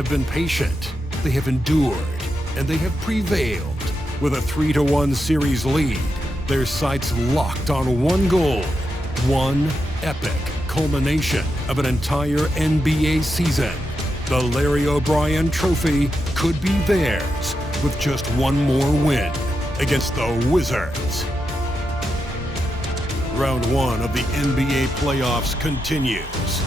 have been patient, they have endured, and they have prevailed. With a 3-1 series lead, their sights locked on one goal, one epic culmination of an entire NBA season. The Larry O'Brien Trophy could be theirs with just one more win against the Wizards. Round 1 of the NBA playoffs continues.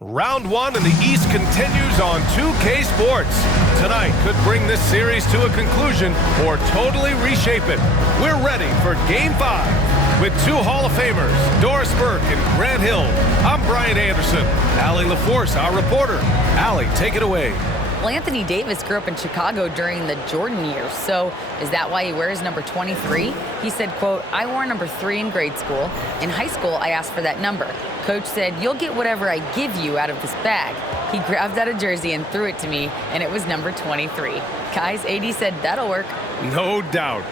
Round 1 in the East continues on 2K Sports. Tonight could bring this series to a conclusion or totally reshape it. We're ready for Game 5 with 2 Hall of Famers, Doris Burke and Grant Hill. I'm Brian Anderson. Allie LaForce, our reporter. Allie, take it away. Well, Anthony Davis grew up in Chicago during the Jordan years, so is that why he wears number 23? He said, quote, "I wore number 3 in grade school. In high school, I asked for that number. Coach said, you'll get whatever I give you out of this bag." He grabbed out a jersey and threw it to me, and it was number 23. Guys, AD said that'll work. No doubt.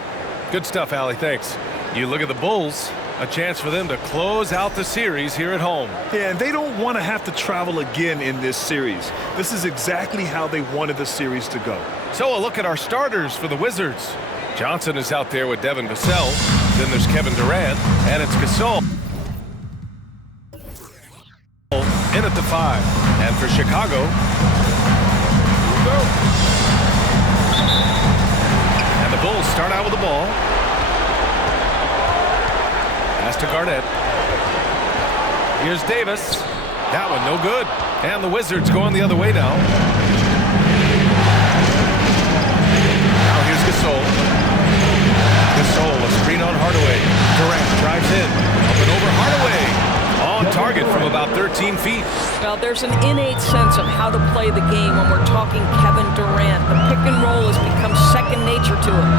Good stuff, Allie, thanks. You look at the Bulls, a chance for them to close out the series here at home. Yeah, and they don't want to have to travel again in this series. This is exactly how they wanted the series to go. So a look at our starters for the Wizards. Johnson is out there with Devin Vassell. Then there's Kevin Durant, and it's Gasol in at the 5. And for Chicago, and the Bulls start out with the ball. Pass to Garnett. Here's Davis. That one no good. And the Wizards going the other way now. Now here's Gasol. Gasol, a screen on Hardaway. Durant drives in. Up and over Hardaway. On target from about 13 feet. Well, there's an innate sense of how to play the game when we're talking Kevin Durant. The pick and roll has become second nature to him.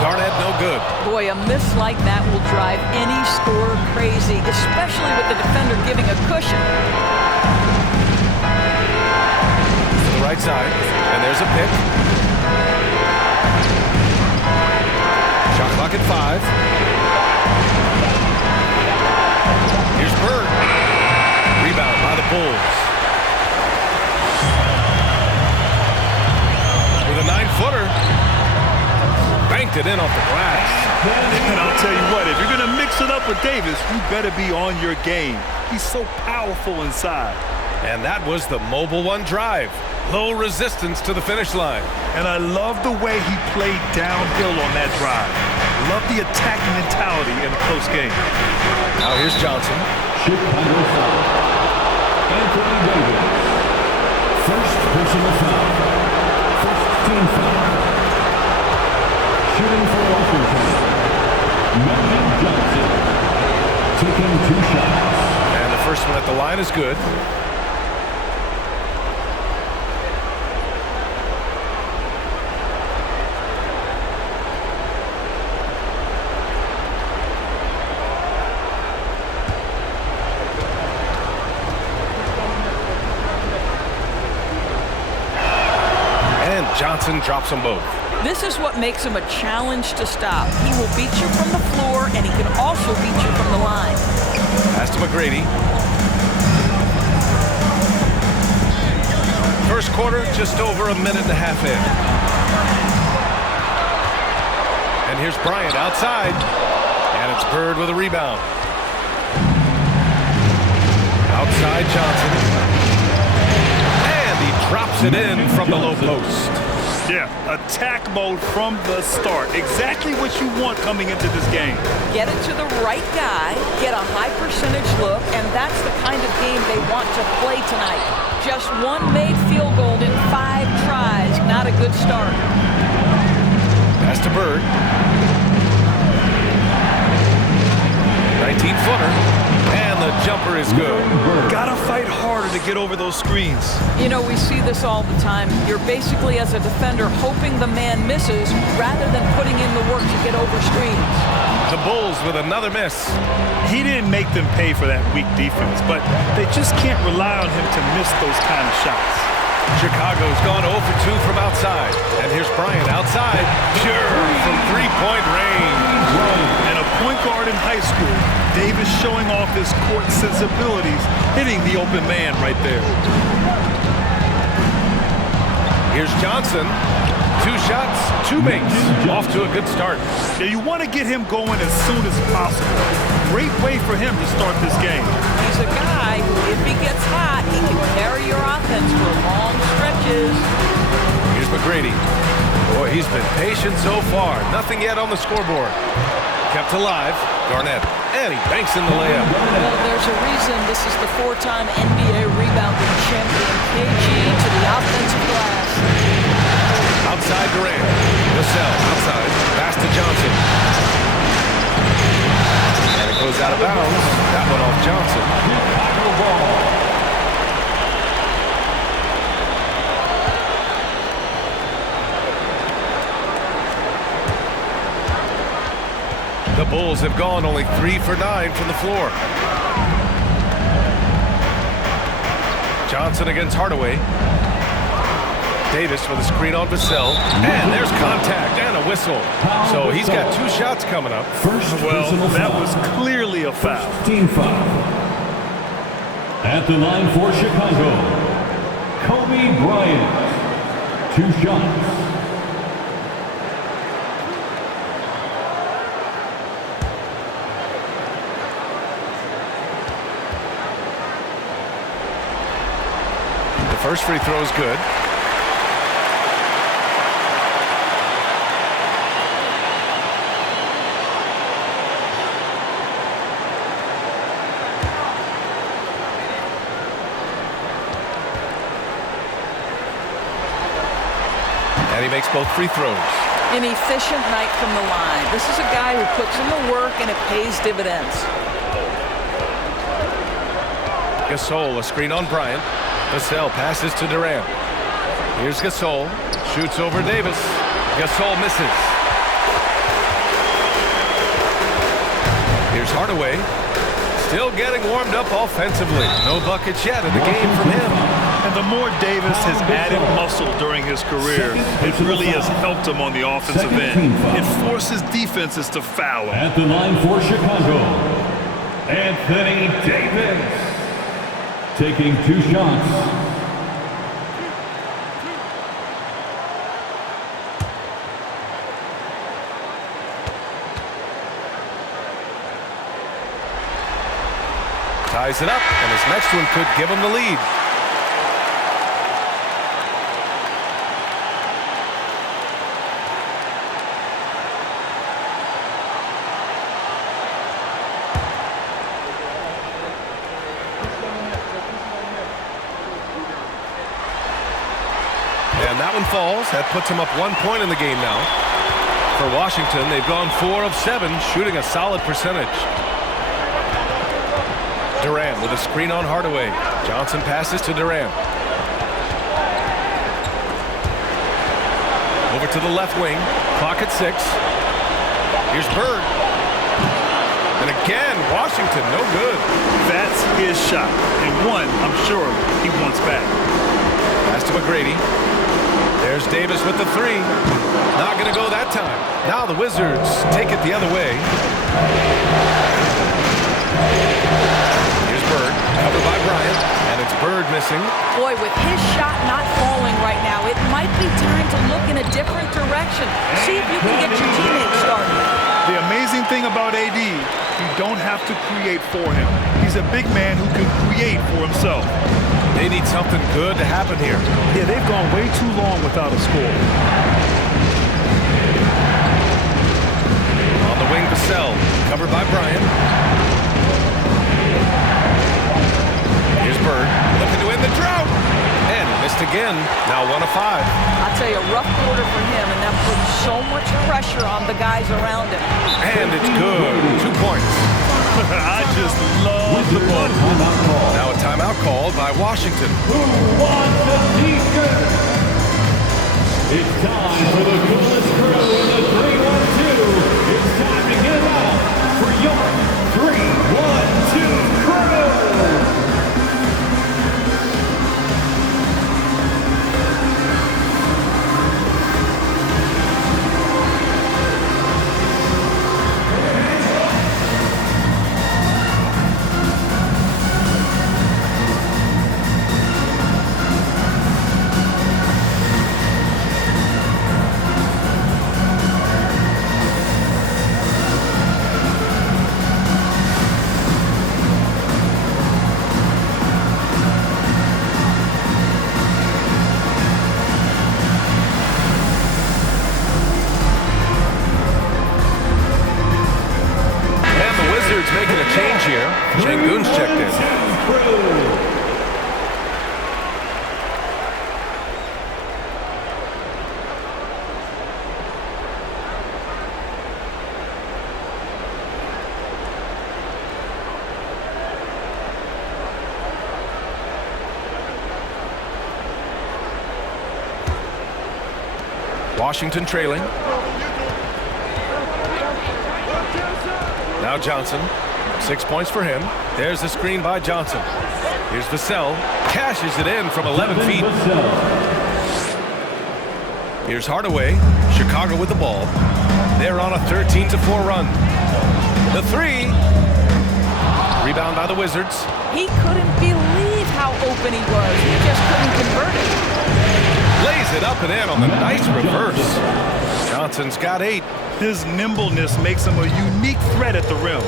Garnett no good. Boy, a miss like that will drive any scorer crazy, especially with the defender giving a cushion. To the right side, and there's a pick. Shot clock at 5. Here's Bird. Rebound by the Bulls. With a 9-footer. Banked it in off the glass. And I'll tell you what, if you're going to mix it up with Davis, you better be on your game. He's so powerful inside. And that was the Mobile One drive. Low resistance to the finish line. And I love the way he played downhill on that drive. Love the attacking mentality in a close game. Now here's Johnson. Chicago foul. Anthony Davis. First personal foul. First team foul. Shooting for Washington, Magic Johnson, taking 2 shots. And the first one at the line is good. And Johnson drops them both. This is what makes him a challenge to stop. He will beat you from the floor, and he can also beat you from the line. Pass to McGrady. First quarter, just over a minute and a half in. And here's Bryant outside. And it's Bird with a rebound. Outside Johnson. And he drops it in from the low post. Yeah, attack mode from the start. Exactly what you want coming into this game. Get it to the right guy, get a high percentage look, and that's the kind of game they want to play tonight. Just one made field goal in 5 tries. Not a good start. Pass to Bird. 19-footer. And the jumper is good. Gotta fight harder to get over those screens. You know, we see this all the time. You're basically, as a defender, hoping the man misses rather than putting in the work to get over screens. The Bulls with another miss. He didn't make them pay for that weak defense, but they just can't rely on him to miss those kind of shots. Chicago's gone 0 for 2 from outside. And here's Bryant outside. Pure from 3-point range. And a point guard in high school, Davis showing off his court sensibilities, hitting the open man right there. Here's Johnson. 2 shots, 2 makes. Off to a good start. Yeah, you want to get him going as soon as possible. Great way for him to start this game. He's a guy who, if he gets hot, he can carry your offense for long stretches. Here's McGrady. Boy, he's been patient so far. Nothing yet on the scoreboard. Kept alive. Garnett. And he banks in the layup. Well, there's a reason this is the 4-time NBA rebounding champion. KG to the offensive glass. Outside Durant. Vassell outside. Pass to Johnson. And it goes out of bounds. That one off Johnson. Chicago ball. The Bulls have gone only 3 for 9 from the floor. Johnson against Hardaway. Davis with a screen on Vassell. And there's contact and a whistle. So he's got 2 shots coming up. Well, that was clearly a foul. Team foul. At the line for Chicago, Kobe Bryant. 2 shots. First free throw is good. And he makes both free throws. An efficient night from the line. This is a guy who puts in the work and it pays dividends. Gasol, a screen on Bryant. Vassell passes to Durant. Here's Gasol. Shoots over Davis. Gasol misses. Here's Hardaway. Still getting warmed up offensively. No buckets yet in the game from him. And the more Davis has added muscle during his career, it really has helped him on the offensive end. It forces defenses to foul him. At the line for Chicago, Anthony Davis. Taking 2 shots. Ties it up, and his next one could give him the lead. And that one falls. That puts him up 1 point in the game now. For Washington, they've gone 4 of 7, shooting a solid percentage. Durant with a screen on Hardaway. Johnson passes to Durant. Over to the left wing. Clock at 6. Here's Bird. And again, Washington, no good. That's his shot. And one, I'm sure, he wants back. Pass to McGrady. There's Davis with the 3. Not going to go that time. Now the Wizards take it the other way. Here's Bird, covered by Bryant, and it's Bird missing. Boy, with his shot not falling right now, it might be time to look in a different direction. See if you can get your teammates started. The amazing thing about AD, you don't have to create for him. He's a big man who can create for himself. They need something good to happen here. Yeah, they've gone way too long without a score. On the wing, Vassell, covered by Bryant. Here's Bird, looking to end the drought. And he missed again, now 1 of 5. I'll tell you, a rough quarter for him, and that puts so much pressure on the guys around him. And it's good, 2 points. I just love the ball. Now a timeout called by Washington. Who wants the T-shirt? It's time for the coolest crew in the 3-1-2. It's time to get out for your 3-1-2 crew. Şengün's checked in. Washington trailing. Now Johnson. 6 points for him. There's the screen by Johnson. Here's Vassell. Cashes it in from 11 feet. Here's Hardaway. Chicago with the ball. They're on a 13-4 run. The three. Rebound by the Wizards. He couldn't believe how open he was. He just couldn't convert it. Lays it up and in on the nice reverse. Johnson's got 8. His nimbleness makes him a unique threat at the rim.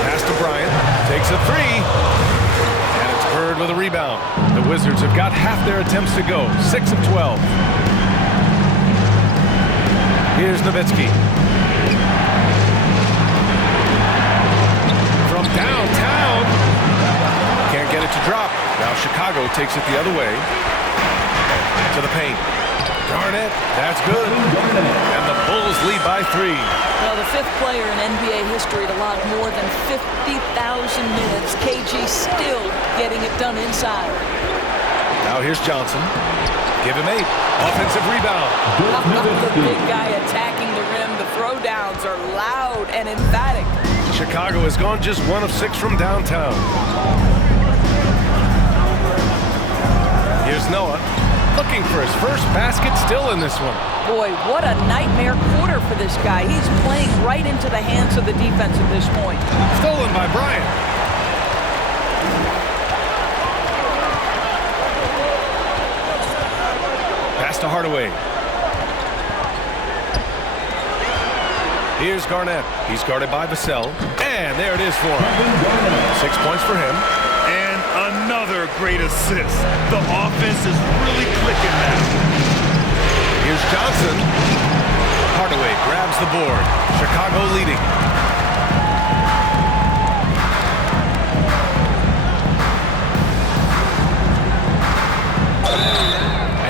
Pass to Bryant. Takes a 3. And it's Bird with a rebound. The Wizards have got half their attempts to go. 6 of 12. Here's Nowitzki. From downtown. Can't get it to drop. Now Chicago takes it the other way. To the paint. Garnett, that's good. And the Bulls lead by 3. Well, the 5th player in NBA history to log more than 50,000 minutes. KG still getting it done inside. Now here's Johnson. Give him 8. Offensive rebound. The big guy attacking the rim. The throwdowns are loud and emphatic. Chicago has gone just 1 of 6 from downtown. Here's Noah. Looking for his first basket still in this one. Boy, what a nightmare quarter for this guy. He's playing right into the hands of the defense at this point. Stolen by Bryant. Pass to Hardaway. Here's Garnett. He's guarded by Vassell. And there it is for him. 6 points for him. And another great assist. The offense is really clicking now. Here's Johnson. Hardaway grabs the board. Chicago leading.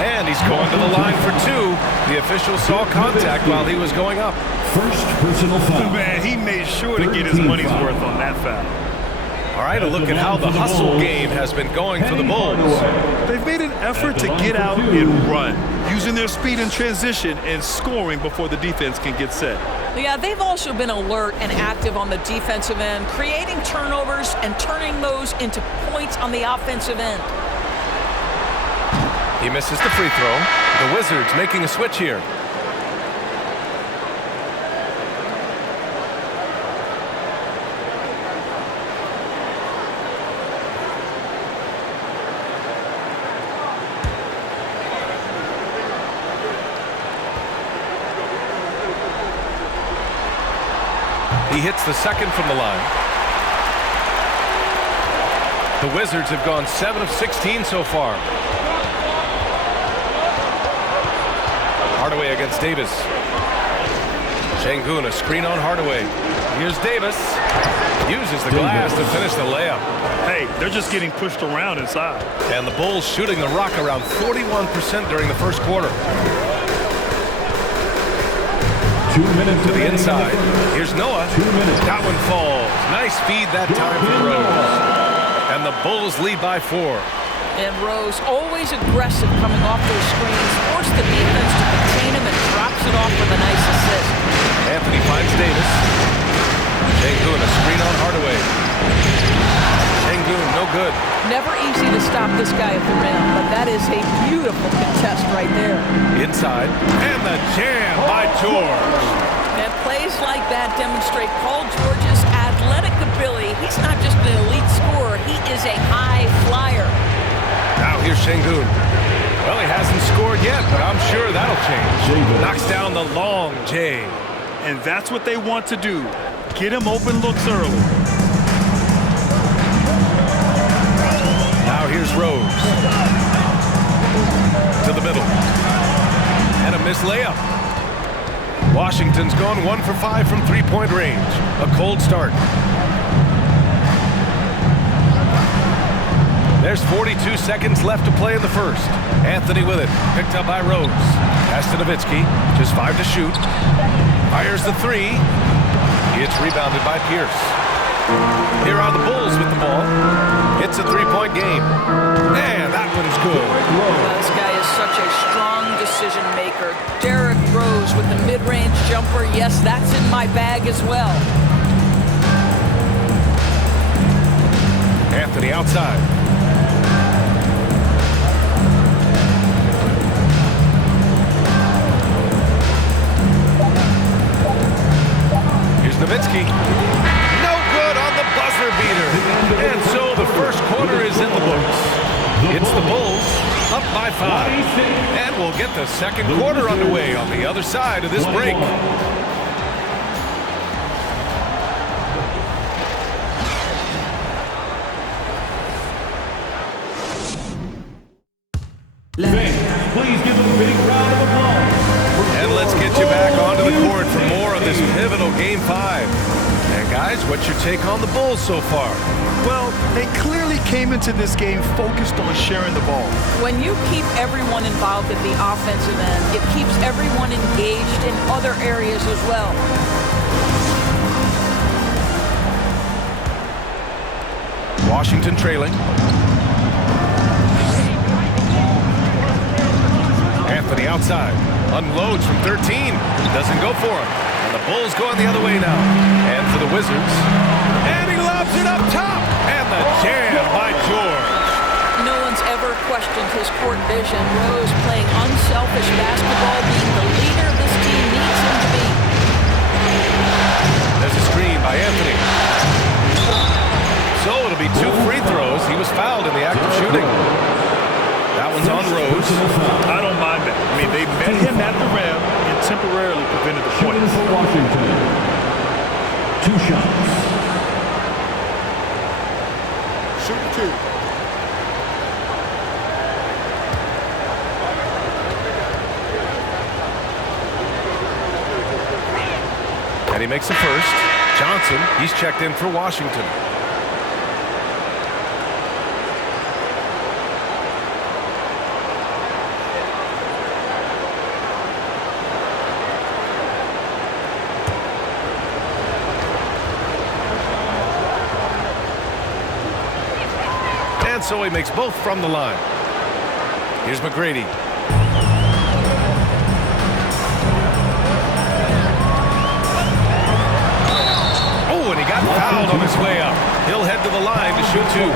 And he's going to the line for 2. The official saw contact while he was going up. First personal foul. Man, he made sure to get his money's worth on that foul. All right, a look at how the hustle game has been going for the Bulls. They've made an effort to get out and run, using their speed in transition and scoring before the defense can get set. Yeah, they've also been alert and active on the defensive end, creating turnovers and turning those into points on the offensive end. He misses the free throw. The Wizards making a switch here. He hits the second from the line. The Wizards have gone 7 of 16 so far. Hardaway against Davis. Şengün, a screen on Hardaway. Here's Davis. Uses the glass to finish the layup. Hey, they're just getting pushed around inside. And the Bulls shooting the rock around 41% during the first quarter. 2 minutes To the inside. Here's Noah. 2 minutes. That one falls. Nice feed that time for Rose. And the Bulls lead by 4. And Rose, always aggressive coming off those screens, forced the defense to contain him and drops it off with a nice assist. Anthony finds Davis. Şengün, a screen on Hardaway. Şengün, no good. Never easy to stop this guy at the rim, but that is a beautiful contest right there. Inside. And the jam by George. And plays like that demonstrate Paul George's athletic ability. He's not just an elite scorer, he is a high flyer. Now here's Şengün. Well, he hasn't scored yet, but I'm sure that'll change. Knocks down the long J. And that's what they want to do. Get him open looks early. Now here's Rose. To the middle. And a missed layup. Washington's going 1 for 5 from three-point range. A cold start. There's 42 seconds left to play in the first. Anthony with it. Picked up by Rose. Pass to Nowitzki. Just 5 to shoot. Fires the three. It's rebounded by Pierce. Here are the Bulls with the ball. It's a three-point game. And that one is good. This guy is such a strong decision maker. Derrick Rose with the mid-range jumper. Yes, that's in my bag as well. Anthony outside. Here's Nowitzki. No good on the buzzer beater. And so the first quarter is in the books. It's the Bulls up by 5. And we'll get the second quarter underway on the other side of this break. Please give them a big round of applause. And let's get you back onto the court for more of this pivotal Game 5. And guys, what's your take on the Bulls so far? Well, they clearly came into this game focused on sharing the ball. When you keep everyone involved at the offensive end, it keeps everyone engaged in other areas as well. Washington trailing. Anthony outside. Unloads from 13. Doesn't go for him. And the Bulls going the other way now. And for the Wizards. And he lobs it up top. And the jam by George. No one's ever questioned his court vision. Rose playing unselfish basketball, being the leader this team needs him to be. There's a screen by Anthony. So it'll be 2 free throws. He was fouled in the act of shooting. That one's on Rose. I don't mind that. I mean, they met him at the rim and temporarily prevented the point. For Washington. 2 shots. Shoot 2. And he makes the first. Johnson, he's checked in for Washington. And so he makes both from the line. Here's McGrady. Oh, and he got fouled on his way up. He'll head to the line to shoot 2.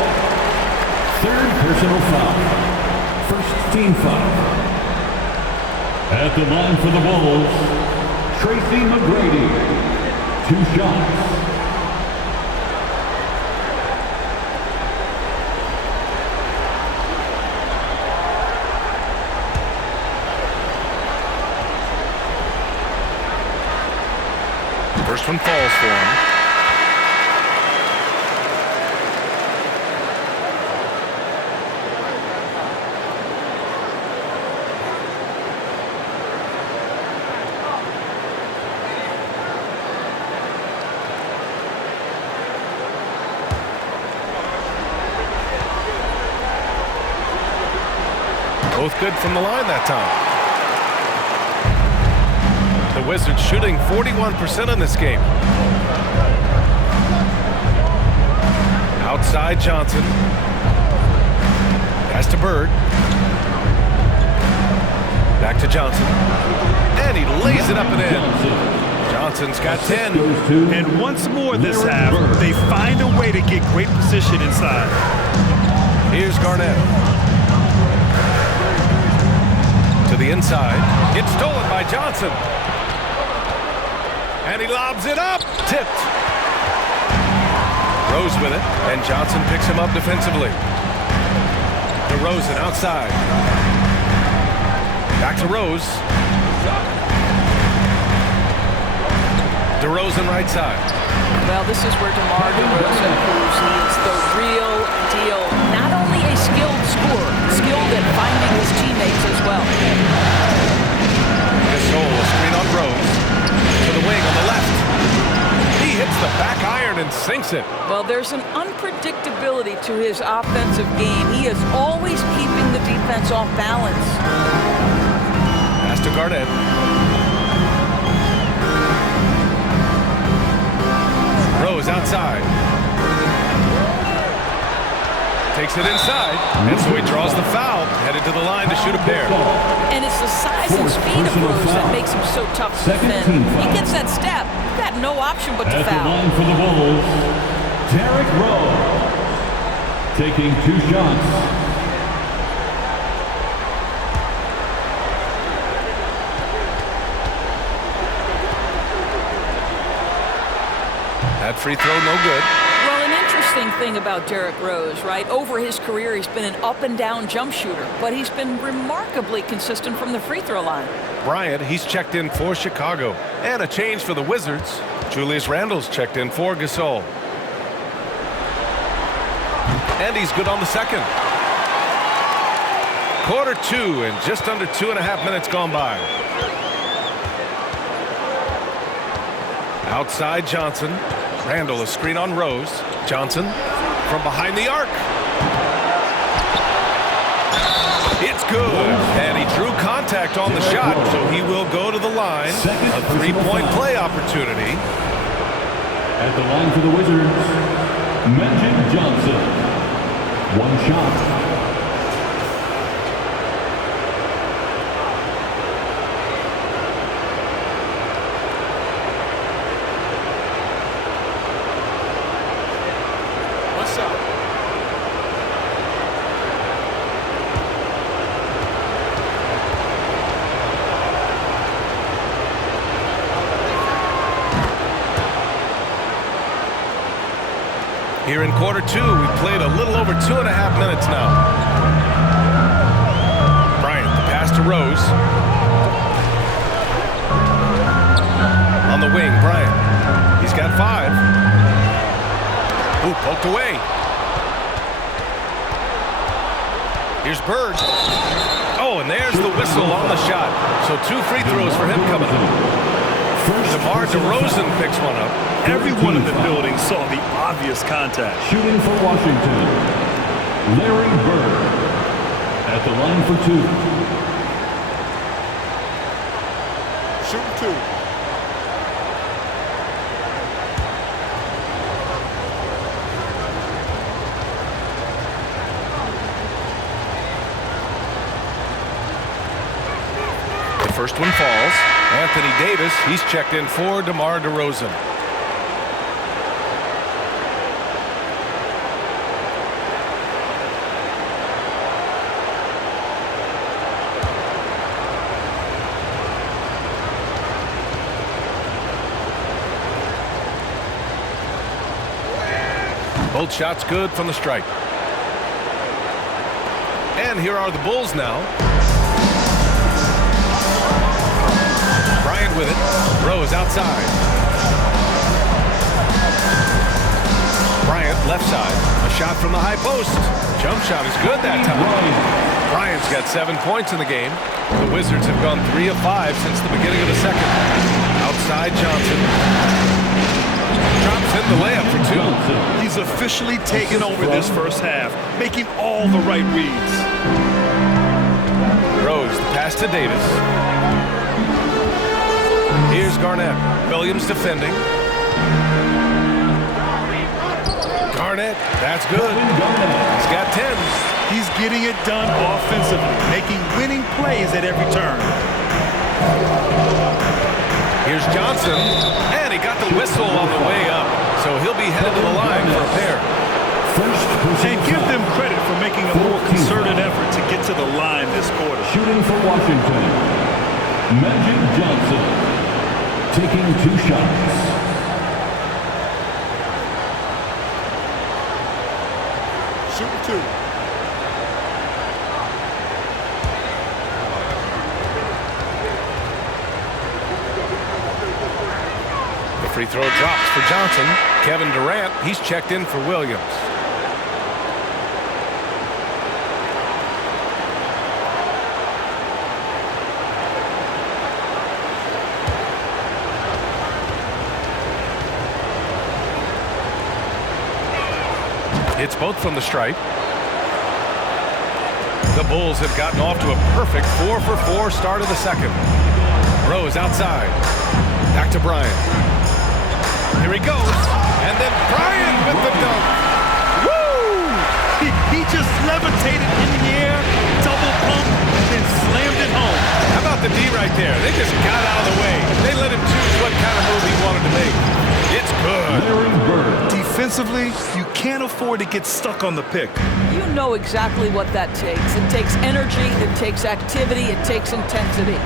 Third personal foul. First team foul. At the line for the Bulls, Tracy McGrady. 2 shots. First one falls for him. Both good from the line that time. The Wizards shooting 41% in this game. Outside Johnson. Pass to Bird. Back to Johnson. And he lays it up and in. Johnson's got 10. And once more this half, they find a way to get great position inside. Here's Garnett. To the inside. It's stolen by Johnson. And he lobs it up. Tipped. Rose with it. And Johnson picks him up defensively. DeRozan outside. Back to Rose. DeRozan right side. Well, this is where DeMar DeRozan proves he is the real deal. Not only a skilled scorer, skilled at finding his teammates as well. Gasol, a screen on Rose. hits the back iron and sinks it. Well, there's an unpredictability to his offensive game. He is always keeping the defense off balance. Pass to Garnett. Rose outside. Takes it inside, and so he draws the foul, headed to the line to shoot a pair. And it's the size and speed of Rose that makes him so tough to defend. He gets that step, you've got no option but to At the foul. line for the Bulls, Derrick Rose, taking 2 shots. That free throw, no good. Well, an interesting thing about Derrick Rose, right? Over his career, he's been an up-and-down jump shooter, but he's been remarkably consistent from the free throw line. Bryant, he's checked in for Chicago. And a change for the Wizards. Julius Randle's checked in for Gasol. And he's good on the second. Quarter 2 and just under 2.5 minutes gone by. Outside Johnson. Randle, a screen on Rose. Johnson from behind the arc. It's good. And he drew contact on the shot, so he will go to the line. A 3-point play opportunity. At the line for the Wizards, Magic Johnson. 1 shot. Here in quarter 2, we've played a little over 2.5 minutes now. Bryant, the pass to Rose. On the wing, Bryant. He's got 5. Ooh, poked away. Here's Bird. Oh, and there's the whistle on the shot. So 2 free throws for him coming up. DeMar DeRozan picks one up. Everyone in the building saw the obvious contact. Shooting for Washington, Larry Bird. At the line for 2. Shoot 2. The first one falls. Anthony Davis, he's checked in for DeMar DeRozan. Both shots good from the stripe. And here are the Bulls now. Bryant with it. Rose outside. Bryant left side. A shot from the high post. Jump shot is good that time. Bryant's got 7 points in the game. The Wizards have gone 3 of 5 since the beginning of the second. Outside Johnson. Drops in the layup for 2. He's officially taken over this first half, making all the right reads. Rose, the pass to Davis. Here's Garnett. Williams defending. Garnett, that's good. He's got 10. He's getting it done offensively, making winning plays at every turn. Here's Johnson, and he got the whistle on the way up, so he'll be headed to the line for a pair. And give them credit for making a more concerted effort to get to the line this quarter. Shooting for Washington, Magic Johnson. Taking 2 shots. Shoot 2. The free throw drops for Johnson. Kevin Durant, he's checked in for Williams. Hits both from the stripe. The Bulls have gotten off to a perfect 4-for-4 start of the second. Rose outside. Back to Bryant. Here he goes. And then Bryant with the dunk. Woo! He just levitated in the air, double pump, and slammed it home. How about the D right there? They just got out of the way. They let him choose what kind of move he wanted to make. It's good. Defensively, you can't afford to get stuck on the pick. You know exactly what that takes. It takes energy, it takes activity, it takes intensity.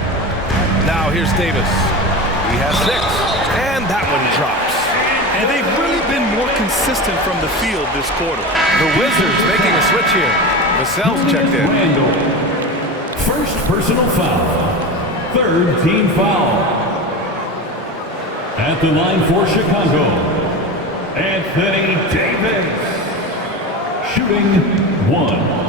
Now here's Davis. He has 6. And that one drops. And they've really been more consistent from the field this quarter. The Wizards making a switch here. Vassell's checked in. Randall. First personal foul. Third team foul. At the line for Chicago, Anthony Davis. Shooting 1.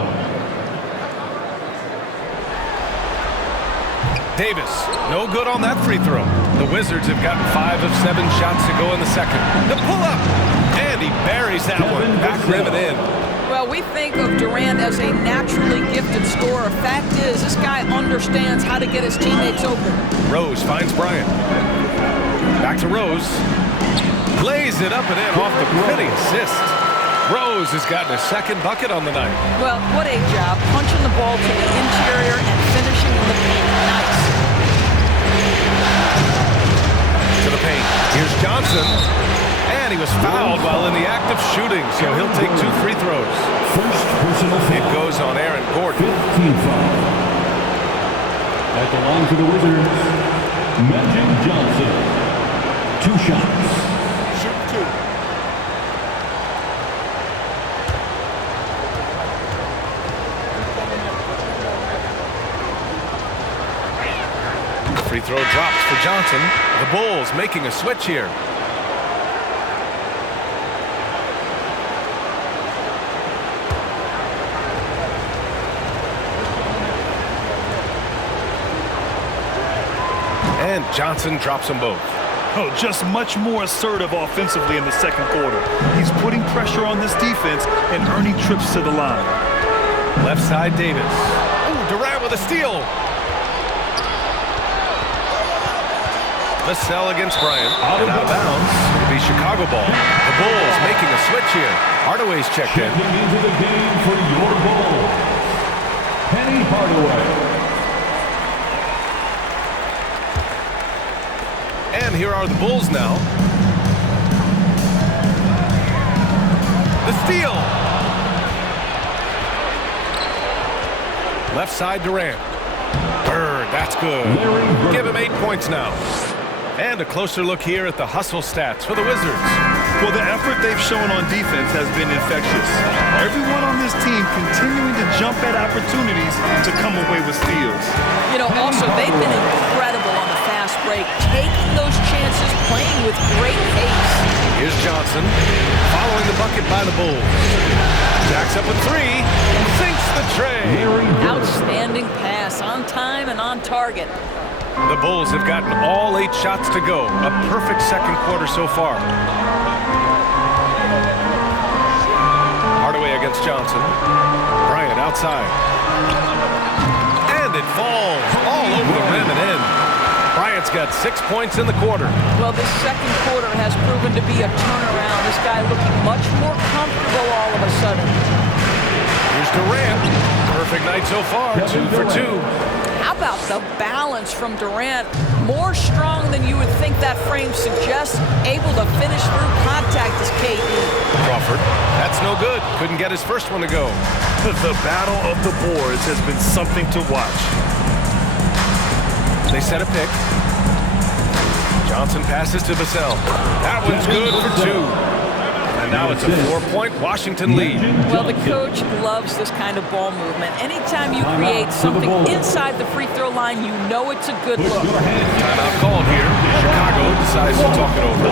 Davis, no good on that free throw. The Wizards have gotten 5 of 7 shots to go in the second. The pull-up, and he buries that one. Back rim and in. Well, we think of Durant as a naturally gifted scorer. Fact is, this guy understands how to get his teammates open. Rose finds Bryant. Back to Rose. Lays it up and in off the pretty assist. Rose has gotten a second bucket on the night. Well, what a job. Punching the ball to the interior and finishing in the paint. Nice. To the paint. Here's Johnson. And he was fouled while in the act of shooting, so he'll take 2 free throws. First personal foul. It goes on Aaron Gordon. 15 foul. At the line for the Wizards, Magic Johnson. 2 shots. Shoot 2. Free throw drops for Johnson. The Bulls making a switch here. And Johnson drops them both. Oh, just much more assertive offensively in the second quarter. He's putting pressure on this defense and earning trips to the line. Left side, Davis. Ooh, Durant with a steal. Vassell against Bryant. And out of bounds. It'll be Chicago ball. The Bulls making a switch here. Hardaway's checked in. Checking into the game for your Bulls, Penny Hardaway. And here are the Bulls now. The steal. Left side, Durant. Bird, that's good. Give him 8 points now. And a closer look here at the hustle stats for the Wizards. Well, the effort they've shown on defense has been infectious. Everyone on this team continuing to jump at opportunities to come away with steals. You know, also, they've been incredible on the fast break, taking those chances, playing with great pace. Here's Johnson, following the bucket by the Bulls. Jacks up with 3, sinks the tray. Outstanding pass, on time and on target. The Bulls have gotten all 8 shots to go. A perfect second quarter so far. Hardaway against Johnson. Bryant outside. And it falls all over the rim and in. Bryant's got 6 points in the quarter. Well, this second quarter has proven to be a turnaround. This guy looking much more comfortable all of a sudden. Here's Durant. Perfect night so far. 2 for 2. How about the balance from Durant? More strong than you would think that frame suggests. Able to finish through contact is KD. Crawford. That's no good. Couldn't get his first one to go. The battle of the boards has been something to watch. They set a pick. Johnson passes to Vassell. That one's good for 2. And now it's a 4-point Washington lead. Well, the coach loves this kind of ball movement. Anytime you create something inside the free throw line, you know it's a good look. Timeout called here. Chicago decides to talk it over.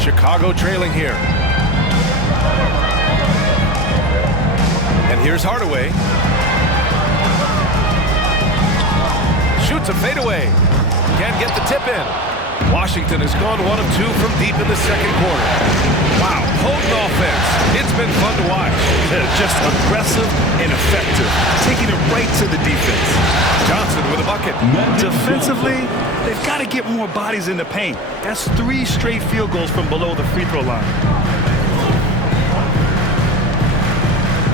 Chicago trailing here. And here's Hardaway. Shoots a fadeaway. Can't get the tip in. Washington has gone 1 of 2 from deep in the second quarter. Wow, potent offense. It's been fun to watch. Yeah, just aggressive and effective, taking it right to the defense. Johnson with a bucket. Defensively, they've got to get more bodies in the paint. That's 3 straight field goals from below the free throw line.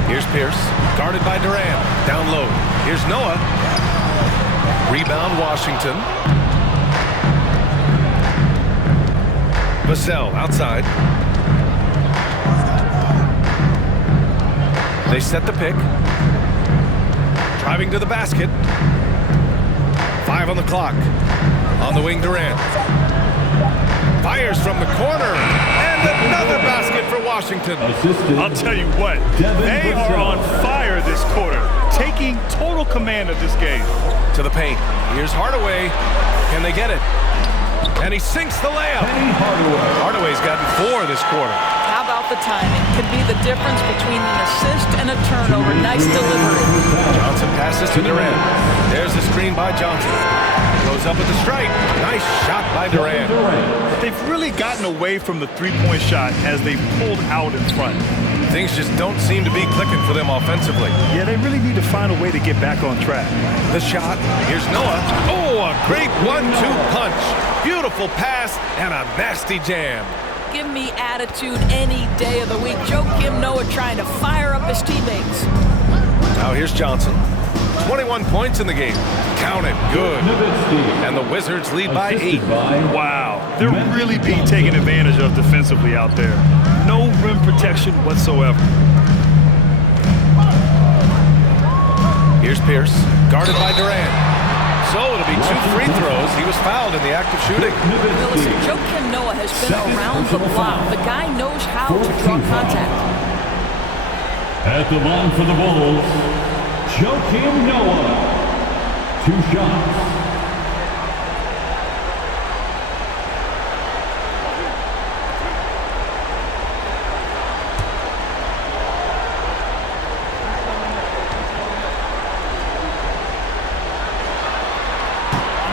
Here's Pierce, guarded by Durant. Down low. Here's Noah. Rebound, Washington. Vassell outside. They set the pick. Driving to the basket. 5 on the clock. On the wing, Durant. Fires from the corner. And another basket for Washington. I'll tell you what, they are on fire this quarter, taking total command of this game. To the paint. Here's Hardaway. Can they get it? And he sinks the layup. Hardaway's gotten 4 this quarter. How about the timing? Could be the difference between an assist and a turnover. Nice delivery. Johnson passes to Durant. There's the screen by Johnson. Goes up with the strike. Nice shot by Durant. They've really gotten away from the three-point shot as they pulled out in front. Things just don't seem to be clicking for them offensively. Yeah, they really need to find a way to get back on track. The shot. Here's Noah. Oh, a great 1-2 punch. Beautiful pass and a nasty jam. Give me attitude any day of the week. Joakim Noah trying to fire up his teammates. Now here's Johnson. 21 points in the game. Count it. Good. And the Wizards lead by 8. Wow. They're really being taken advantage of defensively out there. No rim protection whatsoever. Here's Pierce. Guarded by Durant. So it'll be 2 free throws. He was fouled in the act of shooting. Listen, Joakim Noah has been around the block. The guy knows how to draw contact. At the line for the Bulls, Joakim Noah. 2 shots.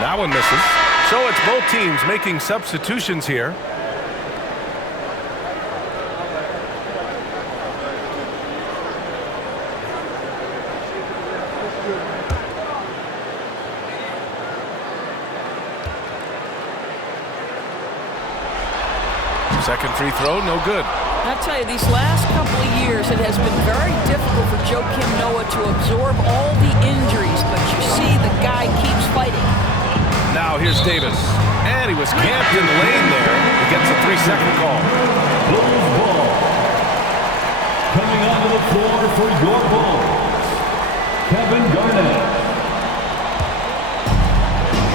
That one misses. So it's both teams making substitutions here. Second free throw, no good. I tell you, these last couple of years, it has been very difficult for Joakim Noah to absorb all the injuries, but you see the guy keeps fighting. Now here's Davis. And he was camped in the lane there. He gets a 3-second call. Bulls ball. Coming onto the floor for your Bulls, Kevin Garnett.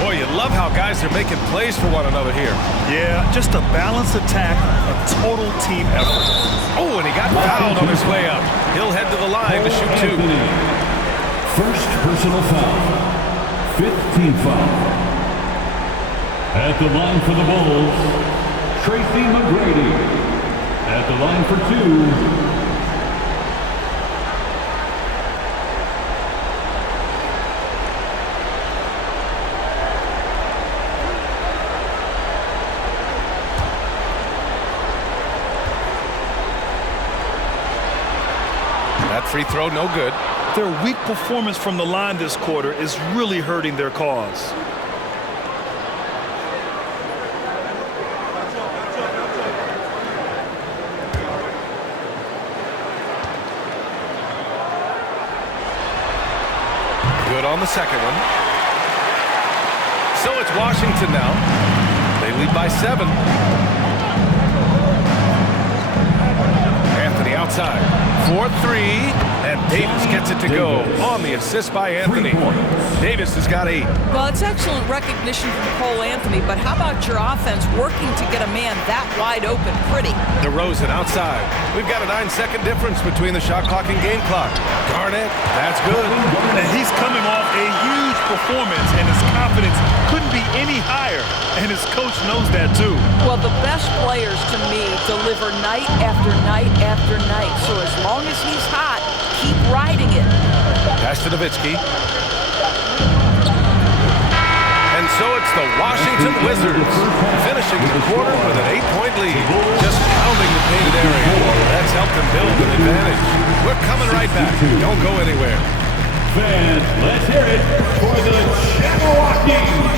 Boy, you love how guys are making plays for one another here. Yeah, just a balanced attack, a total team effort. Oh, and he got fouled on his way up. He'll head to the line to shoot 2. First personal foul. 5th team foul. At the line for the Bulls, Tracy McGrady. At the line for 2. That free throw, no good. Their weak performance from the line this quarter is really hurting their cause. Good on the second one. So it's Washington now. They lead by 7. Anthony outside. 4-3. And Davis gets it to go on the assist by Anthony. Davis has got 8. Well, it's excellent recognition from Cole Anthony, but how about your offense working to get a man that wide open pretty? DeRozan outside. We've got a 9-second difference between the shot clock and game clock. Garnett, that's good. And he's coming off a huge performance, and his confidence couldn't be any higher, and his coach knows that too. Well, the best players, to me, deliver night after night after night. So as long as he's hot, keep riding it. Pass to Nowitzki. And so it's the Washington Wizards finishing the quarter with an 8-point lead. Just pounding the painted area. That's helped them build an advantage. We're coming right back. Don't go anywhere. Fans, let's hear it for the Jabberwockies.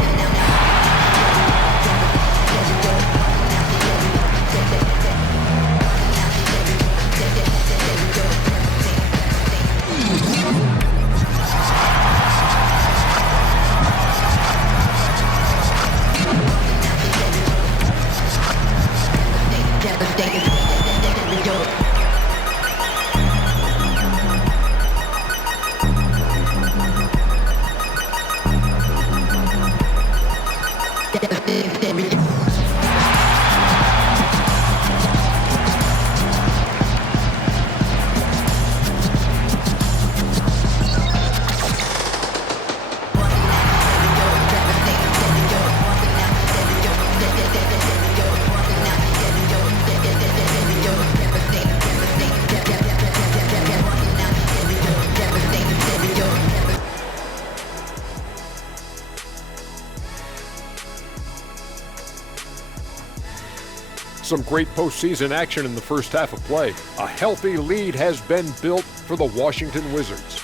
Some great postseason action in the first half of play. A healthy lead has been built for the Washington Wizards.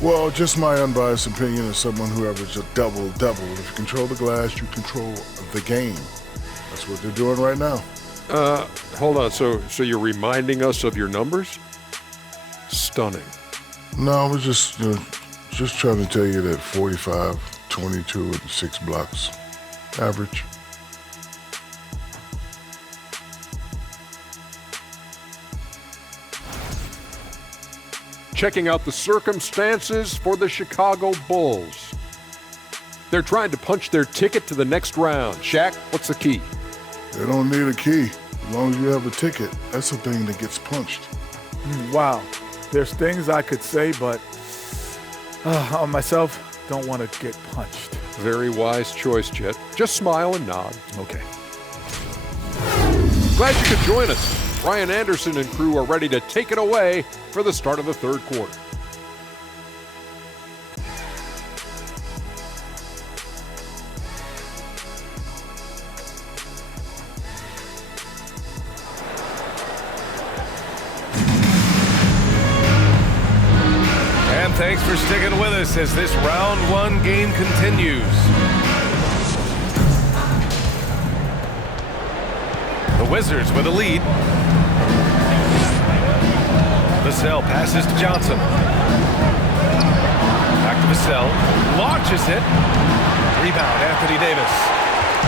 Well, just my unbiased opinion as someone who averaged a double-double. If you control the glass, you control the game. That's what they're doing right now. Hold on. So you're reminding us of your numbers? Stunning. No, I was just trying to tell you that 45, 22, and 6 blocks. Average. Checking out the circumstances for the Chicago Bulls. They're trying to punch their ticket to the next round. Shaq, what's the key? They don't need a key. As long as you have a ticket, that's the thing that gets punched. Wow. There's things I could say, but on myself, don't want to get punched. Very wise choice, Jet. Just smile and nod. Okay. Glad you could join us. Ryan Anderson and crew are ready to take it away for the start of the third quarter. And thanks for sticking with us as this round one game continues. The Wizards with a lead. Vassell passes to Johnson. Back to Vassell. Launches it. Rebound, Anthony Davis.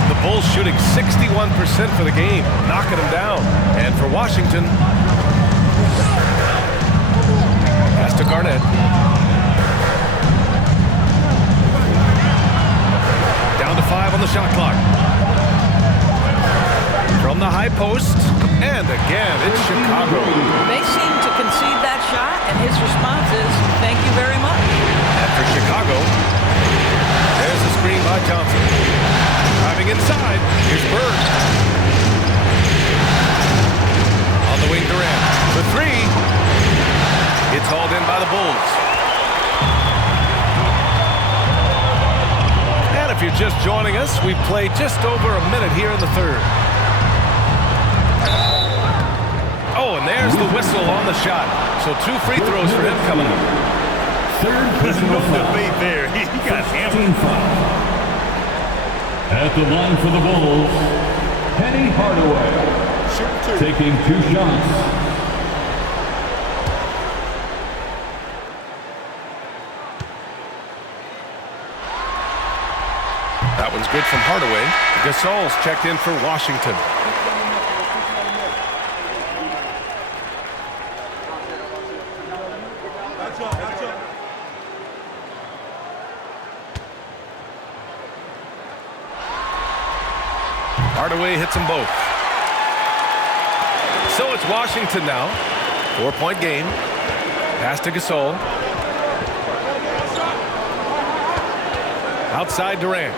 The Bulls shooting 61% for the game, knocking them down. And for Washington, pass to Garnett. Down to 5 on the shot clock. From the high post, and again, it's Chicago. They seem to concede that shot, and his response is, thank you very much. After Chicago, there's a screen by Johnson. Driving inside, here's Bird. On the wing, Durant. For 3. It's hauled in by the Bulls. And if you're just joining us, we've played just over a minute here in the third. Oh, and there's the whistle on the shot. So 2 free throws for him coming up. There's no debate there. He got hammered. At the line for the Bulls, Penny Hardaway. Shoot 2. Taking 2 shots. That one's good from Hardaway. Gasol's checked in for Washington. Hardaway hits them both. So it's Washington now. 4-point game. Pass to Gasol. Outside Durant.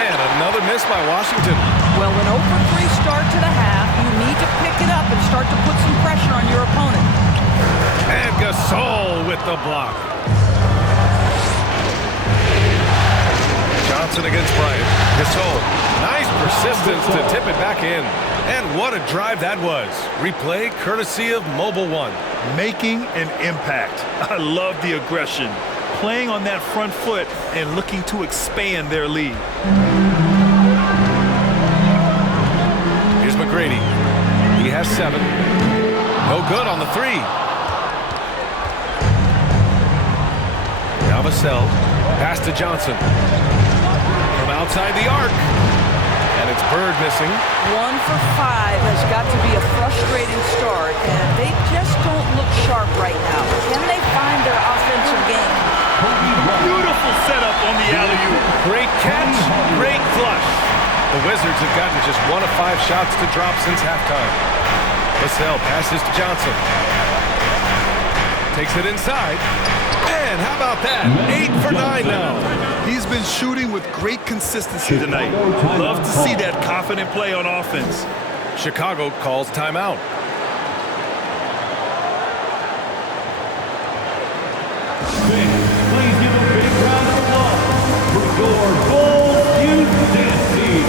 And another miss by Washington. Well, an 0-for-3 start to the half. You need to pick it up and start to put some pressure on your opponent. And Gasol with the block. Johnson against Bryant. Gasol. Nice persistence to tip it back in. And what a drive that was. Replay courtesy of Mobile One. Making an impact. I love the aggression. Playing on that front foot and looking to expand their lead. Here's McGrady. He has 7. No good on the 3. Now Vassell. Pass to Johnson. From outside the arc. And it's Bird missing. 1 for 5 has got to be a frustrating start, and they just don't look sharp right now. Can they find their offensive game? Beautiful setup on the alley-oop. Great catch, great flush. The Wizards have gotten just 1 of 5 shots to drop since halftime. Vassell passes to Johnson. Takes it inside. And how about that? 8 for 9 now. He's been shooting with great consistency tonight. Love to see that confident play on offense. Chicago calls timeout. Please give a big round of applause for your Bulls Youth Dance Team.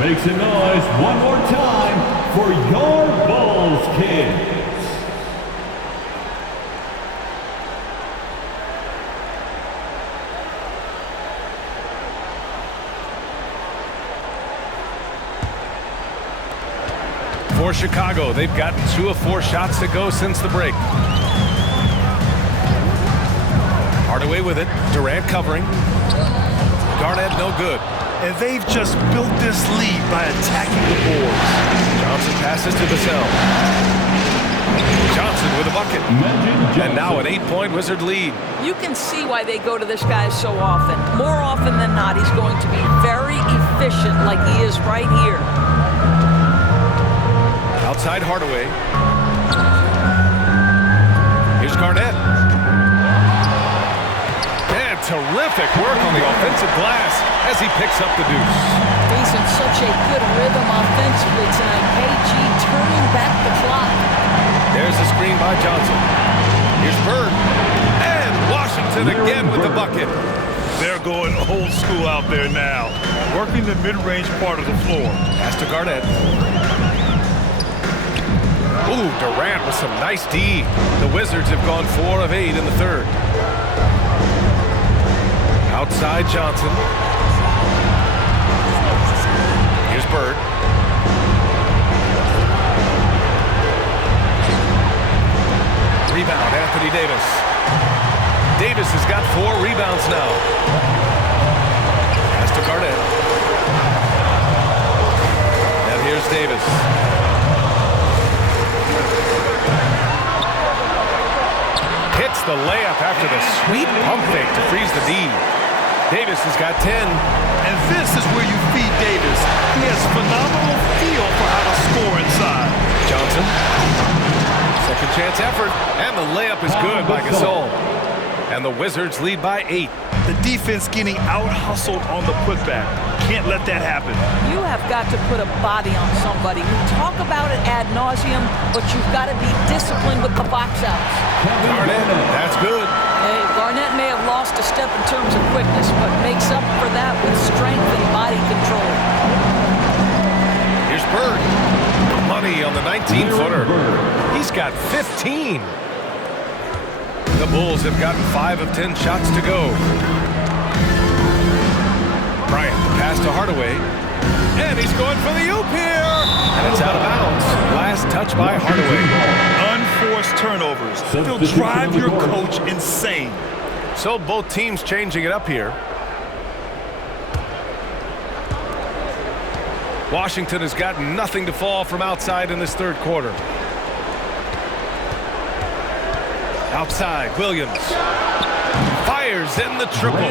Make some noise one more time for your Bulls kids. For Chicago, they've gotten 2 of 4 shots to go since the break. Hardaway with it. Durant covering. Garnett no good. And they've just built this lead by attacking the boards. Johnson passes to Vassell. Johnson with a bucket. And now an 8-point Wizard lead. You can see why they go to this guy so often. More often than not, he's going to be very efficient like he is right here. Outside Hardaway. Here's Garnett. And terrific work on the offensive glass as he picks up the deuce. He's in such a good rhythm offensively tonight. KG turning back the clock. There's a screen by Johnson. Here's Bird. And Washington again with the bucket. They're going old school out there now. Working the mid-range part of the floor. Pass to Garnett. Ooh, Durant with some nice D. The Wizards have gone 4 of 8 in the third. Outside Johnson. Here's Bird. Rebound, Anthony Davis. Davis has got 4 rebounds now. Pass to Garnett. And here's Davis. Hits the layup after the sweet pump fake to freeze the D. Davis has got 10. And this is where you feed Davis. He has phenomenal feel for how to score inside. Johnson. Second chance effort. And the layup is good by Gasol. And the Wizards lead by 8. The defense getting out-hustled on the putback. Can't let that happen. You have got to put a body on somebody. We talk about it ad nauseum, but you've got to be disciplined with the box outs. Garnett, that's good. Hey, Garnett may have lost a step in terms of quickness, but makes up for that with strength and body control. Here's Bird. Money on the 19-footer. He's got 15. The Bulls have gotten 5 of 10 shots to go. Bryant, pass to Hardaway. And he's going for the oop here. And it's out of bounds. Last touch by Hardaway. Unforced turnovers. They'll drive your coach insane. So both teams changing it up here. Washington has gotten nothing to fall from outside in this third quarter. Outside, Williams fires in the triple.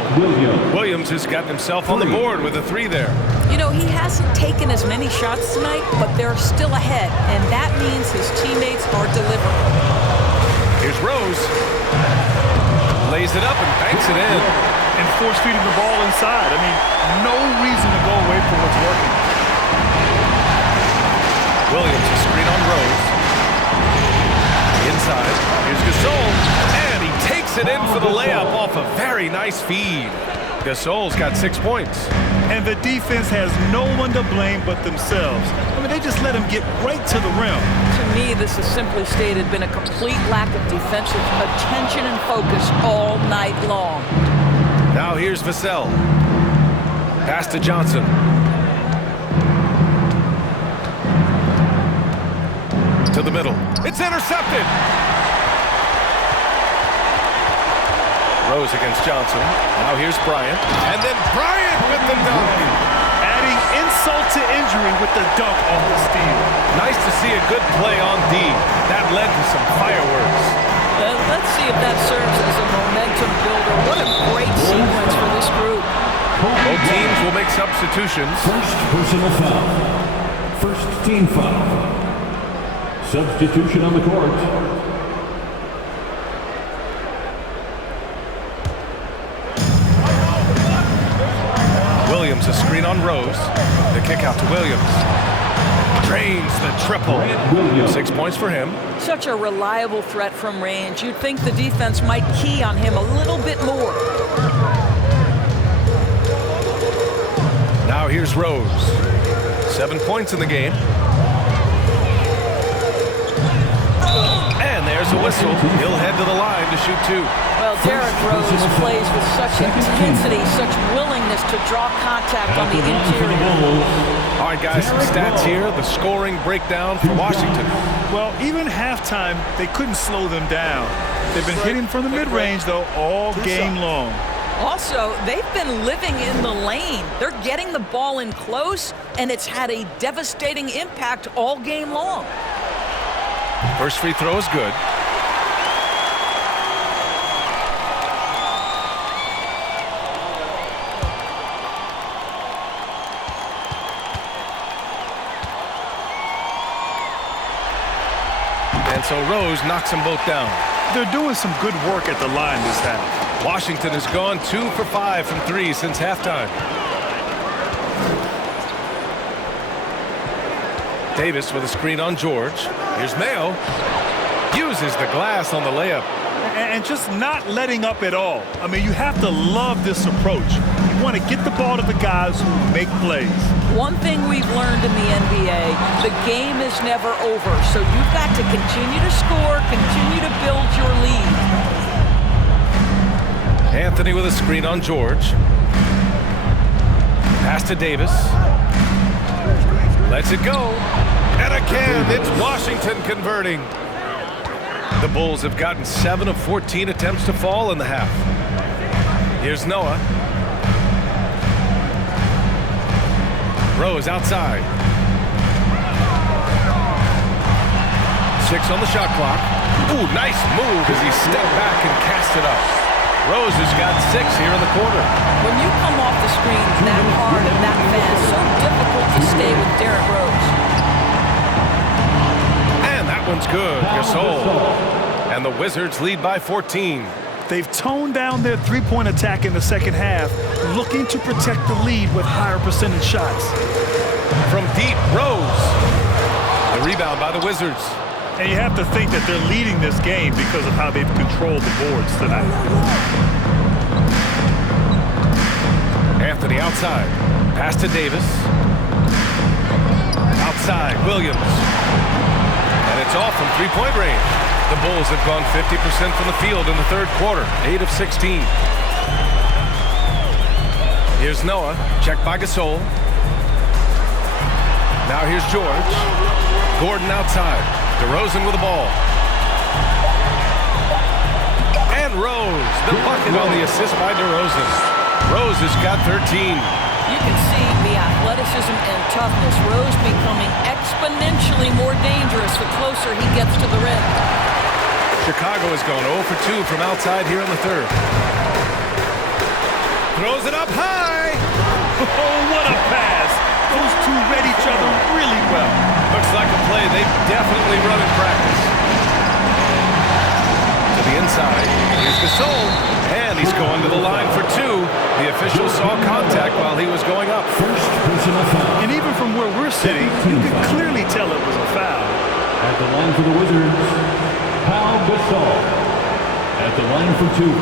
Williams has gotten himself on the board with a 3 there. You know, he hasn't taken as many shots tonight, but they're still ahead, and that means his teammates are delivering. Here's Rose. Lays it up and banks it in. And force-feeding the ball inside. I mean, no reason to go away from what's working. Williams, a screen on Rose. Inside, here's Gasol, and he takes it in for the layup off a very nice feed. Gasol's got 6 points. And the defense has no one to blame but themselves. I mean, they just let him get right to the rim. To me, this has simply stated been a complete lack of defensive attention and focus all night long. Now here's Vassell. Pass to Johnson. To the middle. It's intercepted. Rose against Johnson. Now here's Bryant. And then Bryant with the dunk. Adding insult to injury with the dunk off the steal. Nice to see a good play on D. That led to some fireworks. Let's see if that serves as a momentum builder. What a great sequence for this group. Both teams will make substitutions. First personal foul. First team foul. Substitution on the court. Williams, a screen on Rose. The kick out to Williams. Drains the triple. 6 points for him. Such a reliable threat from range. You'd think the defense might key on him a little bit more. Now here's Rose. 7 points in the game. And there's a whistle. He'll head to the line to shoot 2. Well, Derrick Rose plays with such intensity, such willingness to draw contact on the interior. All right, guys, some stats here. The scoring breakdown for Washington. Well, even halftime, they couldn't slow them down. They've been hitting from the mid-range, though, all game long. Also, they've been living in the lane. They're getting the ball in close, and it's had a devastating impact all game long. First free throw is good. And so Rose knocks them both down. They're doing some good work at the line this half. Washington has gone 2 for 5 from 3 since halftime. Davis with a screen on George. Here's Mayo. Uses the glass on the layup. And just not letting up at all. I mean, you have to love this approach. You want to get the ball to the guys who make plays. One thing we've learned in the NBA, the game is never over. So you've got to continue to score, continue to build your lead. Anthony with a screen on George. Pass to Davis. Lets it go. And again, it's Washington converting. The Bulls have gotten 7 of 14 attempts to fall in the half. Here's Noah. Rose outside. 6 on the shot clock. Ooh, nice move as he stepped back and cast it up. Rose has got 6 here in the quarter. When you come off the screen that hard and that fast, so difficult to stay with Derrick Rose. And that one's good. Gasol. And the Wizards lead by 14. They've toned down their three-point attack in the second half, looking to protect the lead with higher percentage shots. From deep, Rose. The rebound by the Wizards. And you have to think that they're leading this game because of how they've controlled the boards tonight. Anthony outside. Pass to Davis. Outside, Williams. And it's off from three-point range. The Bulls have gone 50% from the field in the third quarter, 8 of 16. Here's Noah, checked by Gasol. Now here's George. Gordon outside. DeRozan with the ball. And Rose, the bucket on the assist by DeRozan. Rose has got 13. You can see the athleticism and toughness. Rose becoming exponentially more dangerous the closer he gets to the rim. Chicago has gone 0 for 2 from outside here in the third. Throws it up high. Oh, what a pass. Those two read each other really well. Looks like a play they've definitely run in practice. To the inside. Here's Gasol. And he's going to the line for two. The official saw contact while he was going up. First personal foul. And even from where we're sitting, you can clearly tell it was a foul. At the line for the Wizards, Pau Gasol. At the line for two.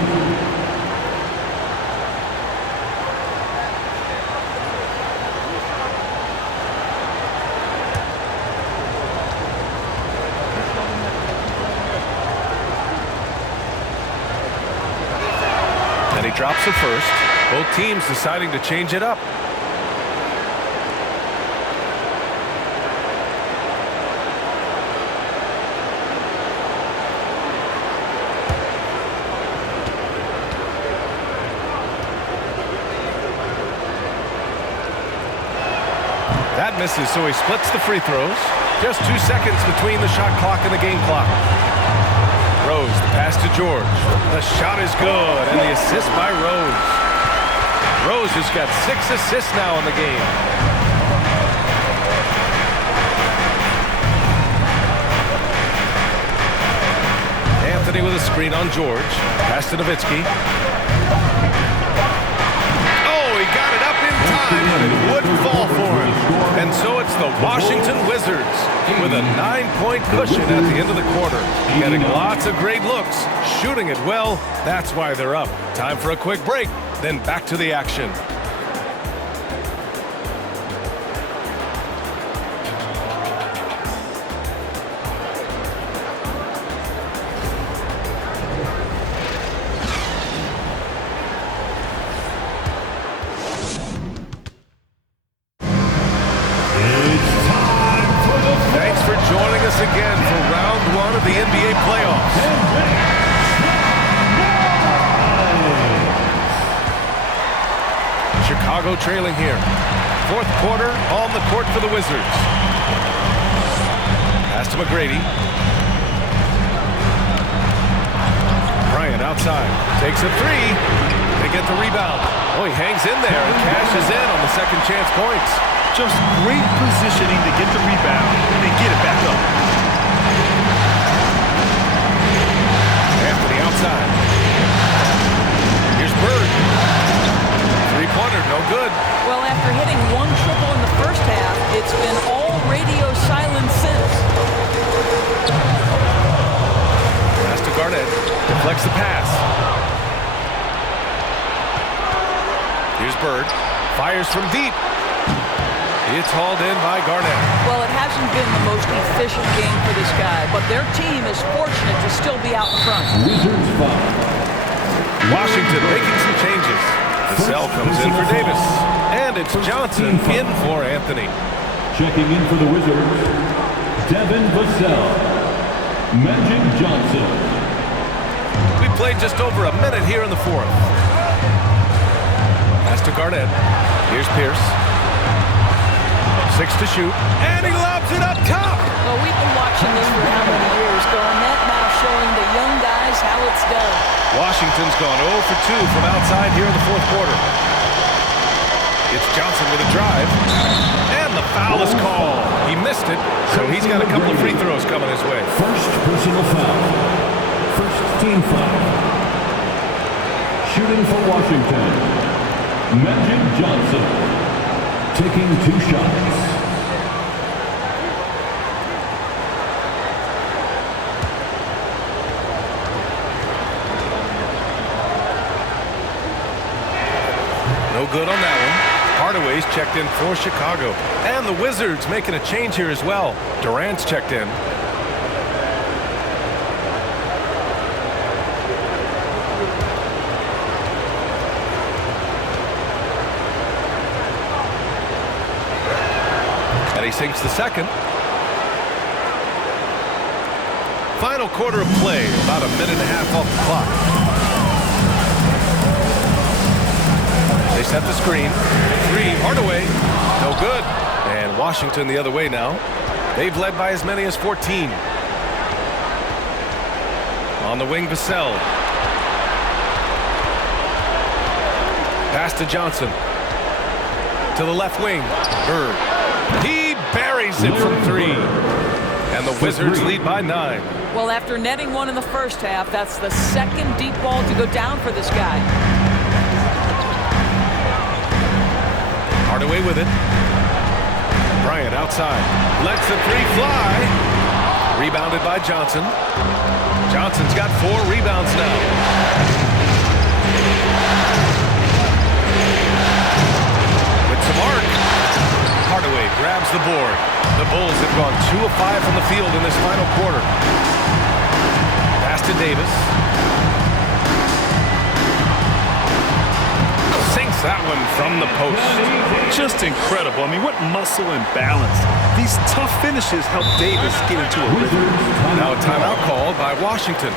And he drops it first. Both teams deciding to change it up. That misses, so he splits the free throws. Just 2 seconds between the shot clock and the game clock. Rose, the pass to George. The shot is good, and the assist by Rose. Rose has got 6 assists now in the game. Anthony with a screen on George. Pass to Nowitzki. Oh, he got it up in time, but it wouldn't fall for him. And so it's the Washington Wizards with a 9-point cushion at the end of the quarter. Getting lots of great looks, shooting it well. That's why they're up. Time for a quick break, then back to the action. Again for round one of the NBA playoffs. Chicago trailing here. Fourth quarter on the court for the Wizards. Pass to McGrady. Bryant outside. Takes a three. They get the rebound. Oh, he hangs in there and cashes in on the second chance points. Just great positioning to get the rebound and get it back up. Anthony outside. Here's Bird. Three-pointer, no good. Well, after hitting one triple in the first half, it's been all radio silence since. Pass to Garnett. Deflects the pass. Here's Bird. Fires from deep. It's hauled in by Garnett. Well, it hasn't been the most efficient game for this guy, but their team is fortunate to still be out in front. Washington making some changes. Vassell comes in for Davis. And it's Johnson in for Anthony. Checking in for the Wizards, Devin Vassell. Magic Johnson. We played just over a minute here in the fourth. Pass to Garnett. Here's Pierce. 6 to shoot, and he lobs it up top. Well, we've been watching this for how many years? Garnett now showing the young guys how it's done. Washington's gone 0 for 2 from outside here in the fourth quarter. It's Johnson with a drive, and the foul is called. He missed it, so he's got a couple of free throws coming his way. First personal foul. First team foul. Shooting for Washington, Magic Johnson. Taking 2 shots. No good on that one. Hardaway's checked in for Chicago. And the Wizards making a change here as well. Durant's checked in. And he sinks the second. Final quarter of play, about a minute and a half off the clock. They set the screen. 3, Hardaway, no good. And Washington the other way now. They've led by as many as 14. On the wing, Vassell. Pass to Johnson. To the left wing, Bird. He buries it from 3. And the Wizards lead by 9. Well, after netting one in the first half, that's the second deep ball to go down for this guy. Hardaway with it. Bryant outside. Lets the 3 fly. Rebounded by Johnson. Johnson's got 4 rebounds now. With some arc. Hardaway grabs the board. The Bulls have gone 2 of 5 from the field in this final quarter. Pass to Davis. Sinks that one from the post. Just incredible. I mean, what muscle and balance. These tough finishes help Davis get into a rhythm. Now a timeout called by Washington.